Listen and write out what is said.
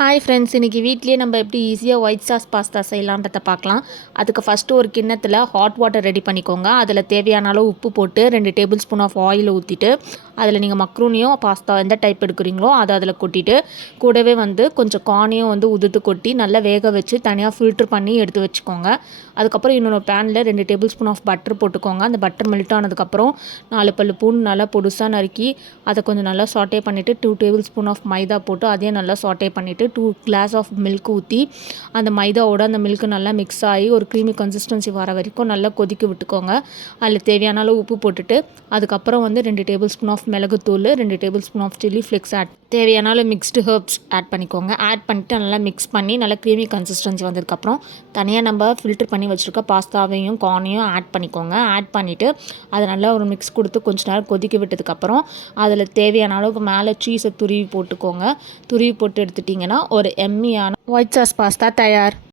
Hi friends, இன்றைக்கி வீட்லேயே நம்ம எப்படி ஈஸியாக ஒயிட் சாஸ் பாஸ்தா செய்யலான்றதை பார்க்கலாம். அதுக்கு ஃபஸ்ட்டு ஒரு கிண்ணத்தில் ஹாட் வாட்டர் ரெடி பண்ணிக்கோங்க. அதில் தேவையான அளவு உப்பு போட்டு 2 டேபிள் ஸ்பூன் ஆஃப் ஆயில் ஊற்றிட்டு அதில் நீங்கள் மக்ரூனியோ பாஸ்தா எந்த டைப் எடுக்கிறீங்களோ அதை அதில் கொட்டிட்டு கூடவே கொஞ்சம் கார்னையும் உதுத்து கொட்டி நல்லா வேக வச்சு தனியாக ஃபில்ட்ரு பண்ணி எடுத்து வச்சுக்கோங்க. அதுக்கப்புறம் இன்னொரு பேனில் 2 டேபிள் ஸ்பூன் ஆஃப் பட்டர் போட்டுக்கோங்க. அந்த பட்டர் மெல்ட் ஆனதுக்கப்புறம் 4 பல்லு பூண்டு நல்லா பொடுசாக நறுக்கி அதை கொஞ்சம் நல்லா சாட்டே பண்ணிவிட்டு 2 டேபிள் ஸ்பூன் ஆஃப் மைதா போட்டு அதையும் நல்லா சாட்டே பண்ணிவிட்டு 2 கிளாஸ் ஆஃப் மில்க் ஊற்றி அந்த மைதாவோட அந்த மில்க்கு நல்லா மிக்ஸ் ஆகி ஒரு க்ரீமி கன்சிஸ்டன்சி வர வரைக்கும் நல்லா கொதிக்க விட்டுக்கோங்க. அதில் தேவையான அளவு உப்பு போட்டுட்டு அதுக்கப்புறம் 2 டேபிள் ஸ்பூன் ஆஃப் மிளகுத்தூள், 2 tablespoon of chilli flakes தேவையான அளவு மிக்ஸ்டு ஹெர்ப்ஸ் ஆட் பண்ணிக்கோங்க. ஆட் பண்ணிவிட்டு நல்லா மிக்ஸ் பண்ணி நல்லா க்ரீமி கன்சிஸ்டன்சி வந்ததுக்கப்புறம் தனியாக நம்ம ஃபில்டர் பண்ணி வச்சுருக்க பாஸ்தாவையும் கார்னையும் ஆட் பண்ணிக்கோங்க. ஆட் பண்ணிவிட்டு அதை நல்லா ஒரு மிக்ஸ் கொடுத்து கொஞ்சம் நேரம் கொதிக்க விட்டதுக்கப்புறம் அதில் தேவையான அளவுக்கு மேலே சீஸை துருவி போட்டுக்கோங்க. துருவி போட்டு எடுத்துட்டிங்கன்னா ஒரு எம்மியான ஒயிட் சாஸ் பாஸ்தா தயார்.